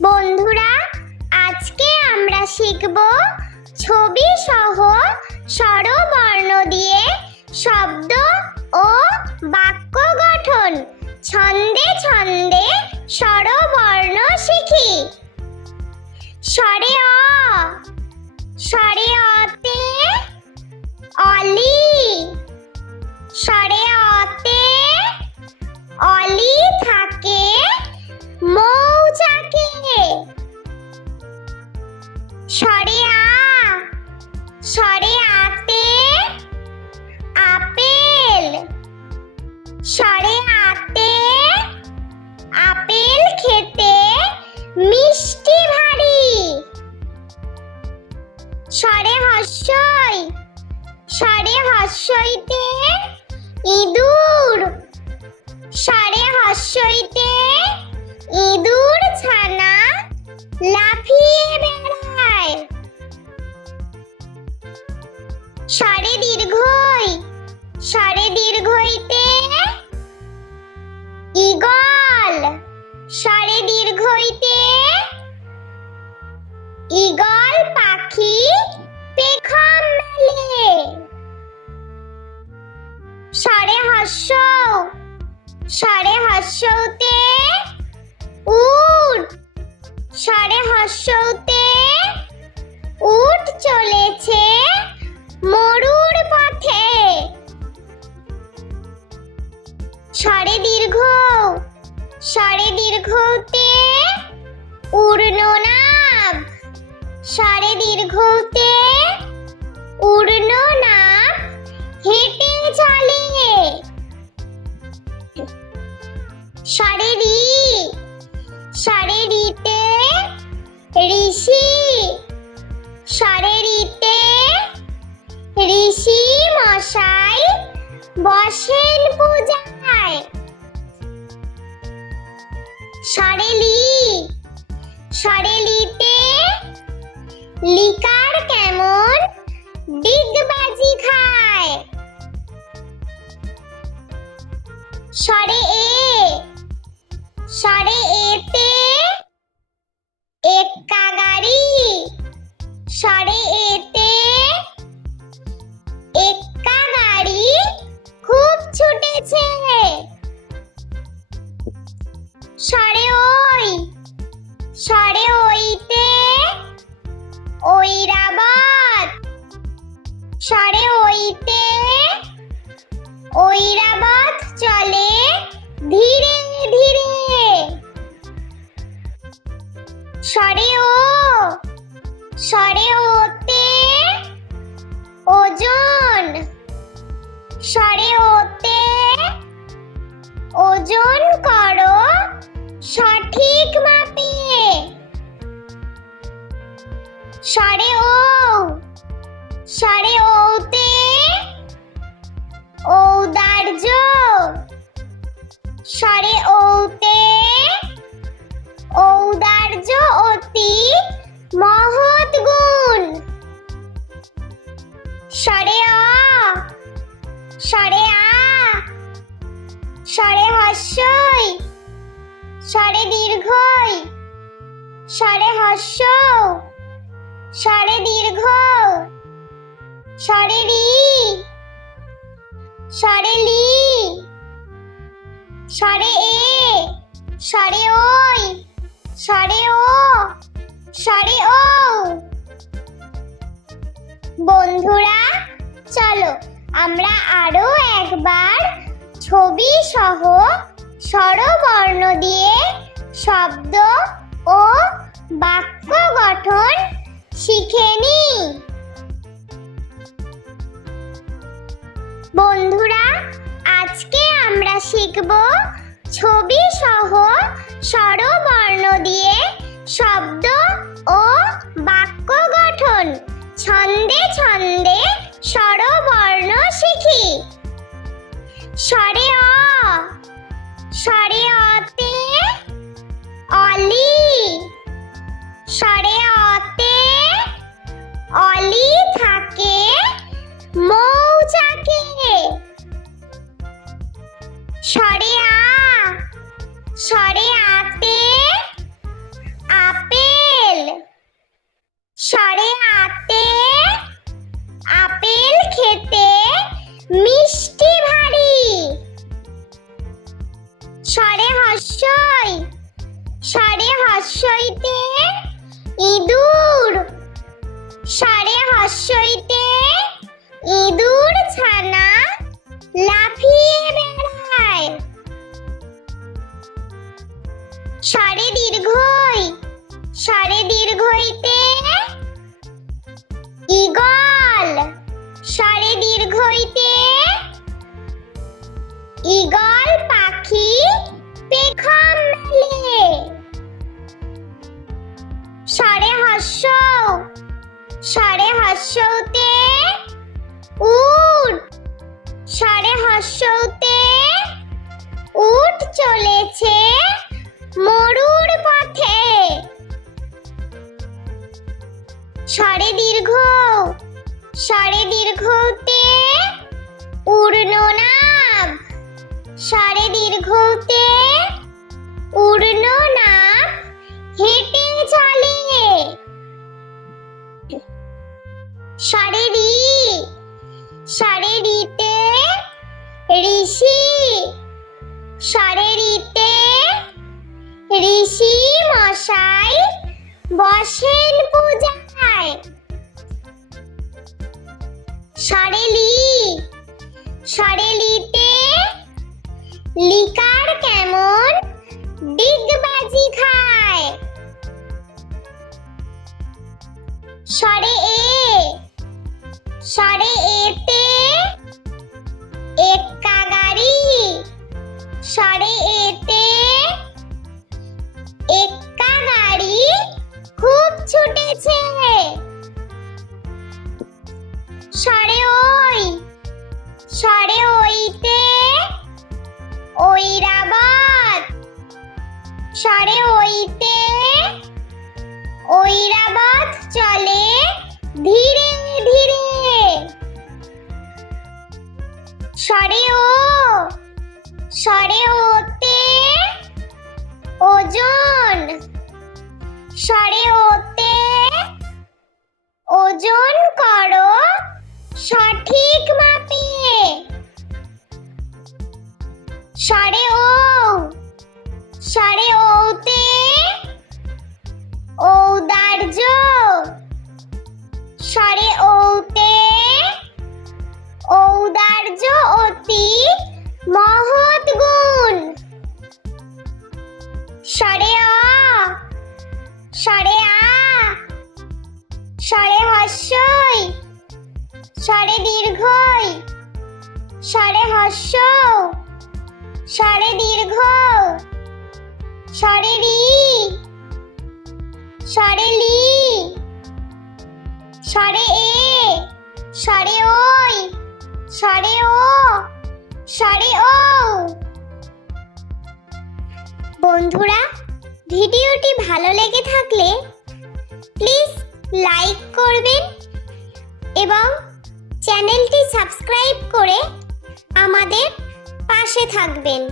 বন্ধুরা, আজকে আমরা শিখব ছবি সহ স্বরবর্ণ দিয়ে শব্দ ও বাক্য গঠন। ছন্দে ছন্দে স্বরবর্ণ শিখি। স্বরে অ, স্বরে অতে অলি, স্বরে অতে অলি থাকে মৌচাকে। স্বরে আ, স্বরে আতে আপেল, স্বরে আতে আপেল খেতে মিষ্টি ভারী। স্বরে হস্যই, স্বরে হস্যইতে ইঁদুর, স্বরে হস্যইতে ইঁদুর ছানা লাফিয়ে বেড়ায়। স্বরে দীর্ঘই, স্বরে দীর্ঘইতে ঈগল, স্বরে দীর্ঘইতে ঈগল পাখি পেখম মেলে। স্বরে হস্য, স্বরে হস্যতে উট, স্বরে হস্যতে উট চলেছে মরুর পথে। স্বরে দীর্ঘ, স্বরে দীর্ঘতে ঊর্ধ্বনাভ, স্বরে দীর্ঘতে ঊর্ধ্বনাভ হেঁটে চলে। স্বরে রি, স্বরে রিতে ঋষি, স্বরে রিতে ঋষি মশাই বসেন পূজায়। স্বরে লি, স্বরে লিতে লিকার কেমন ডিগবাজি খায়। স্বরে এ, স্বরে এতে এক্কা গাড়ি, স্বরে এতে এক্কা গাড়ি খুব ছুটেছে। স্বরে ওই, স্বরে ওইতে ঐরাবত, স্বরে ওইতে ঐরাবত চলে ধীরে ধীরে। স্বরে ও, স্বরে ওতে ওজন, স্বরে ওতে ওজন করো সঠিক মাপে। স্বরে ও, স্বরে ওতে ঔদার্য, স্বরে ওতে ঔদার্য অতি মহৎ গুণ। স্বরে অ, স্বরে আ, স্বরে হস্যই, স্বরে দীর্ঘই, স্বরে হস্য, স্বরে দীর্ঘ, স্বরে রি, স্বরে লি, স্বরে এ, স্বরে ওই, স্বরে ও, স্বরে ও। বন্ধুরা, চলো আমরা আরো একবার ছবি সহ স্বরবর্ণ দিয়ে শব্দ ও বাক্য গঠন শিখে নিই। বন্ধুরা, আজকে আমরা শিখব ছবি সহ স্বরবর্ণ দিয়ে শব্দ ও বাক্য গঠন। ছন্দে ছন্দে স্বরবর্ণ শিখি। স্বরে অ, স্বরে অতে অলি, স্বরে অতে অলি থাকে মৌচাকে। স্বরে আ, স্বরে আতে সরে হস্যই, সরে হস্যইতে ইঁদুর, সরে হস্যইতে ইঁদুর ছানা লাফিয়ে বেড়ায়। সরে দীর্ঘই, সরে দীর্ঘইতে ঈগল, সরে দীর্ঘইতে ঈগল পাখি পেখম মেলে। সরে হস্য, সরে হস্যতে উট, সরে হস্যতে উট চলেছে মরুর পথে। সরে দীর্ঘ, সরে দীর্ঘতে উড়ননাভ, সরে দীর্ঘতে উড়ননাভ হেঁটে চলে। সরে রি, সরে রিতে ঋষি, সরে রিতে ঋষি মশাই বসেন পূজায়। সরে লি, সরে লিতে লিকার কেমন ডিগবাজি খায়। সরে এ, সরে এতে এক্কা গাড়ি, সরে এতে এক্কা গাড়ি খুব ছুটেছে। সরে ওই, সরে ওইতে ঐরাবত, সরে ওইতে ঐরাবত চলে ধীরে ধীরে। সরে ও, সরে ওতে ওজন, সরে ওতে ওজন করো সঠিক মাপে। সরে ও, সরে ওতে ঔদার্য, সরে ওতে ঔদার্য অতি মহৎ গুণ। সরে অ, সরে আ, সরে হস্যই, সরে দীর্ঘই, সরে হস্য, সরে দীর্ঘ, সরে রি, সরে লি, সরে এ, সরে ওই, সরে ও, সরে ও। বন্ধুরা, ভিডিওটি ভালো লেগে থাকলে প্লিজ লাইক করবেন এবং চ্যানেলটি সাবস্ক্রাইব করে আমাদের পাশে থাকবেন।